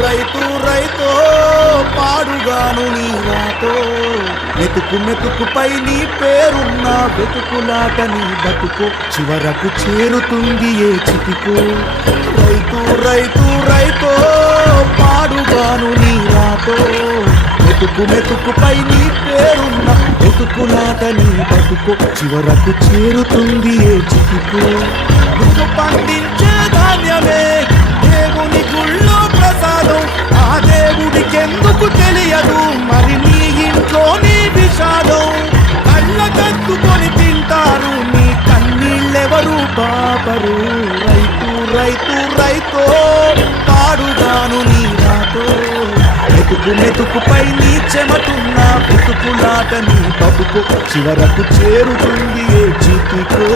రైతు రైతో పాడుగాను నీ రాతో మెతుకు మెతుకుపై నీ పేరున్న వెతుకులాట నీ బతుకు చివరకు చేరుతుంది ఏ చితికు రైతు రైతు రైతో పాడుగాను నీ రాతో మెతుకు మెతుకుపై నీ పేరున్న వెతుకులాట నీ బతుకు చివరకు చేరుతుంది ఏ చితికు నువ్వు పండించే ధాన్యమే దేవుని గుళ్ళో ప్రసాదం ఆ దేవుడికెందుకు తెలియదు మరి నీ ఇంట్లో నీ విషాదం కళ్ళకద్దుకొని తింటారు నీ కన్నీళ్ళెవరు బాబరు రైతు రైతు రైతో పాడుగాను నీ రాతో మెతుకు మెతుకుపై నీ చెమటున్న వెతుకులాట నీ బతుకు చివరకు చేరుతుంది ఏ చితికో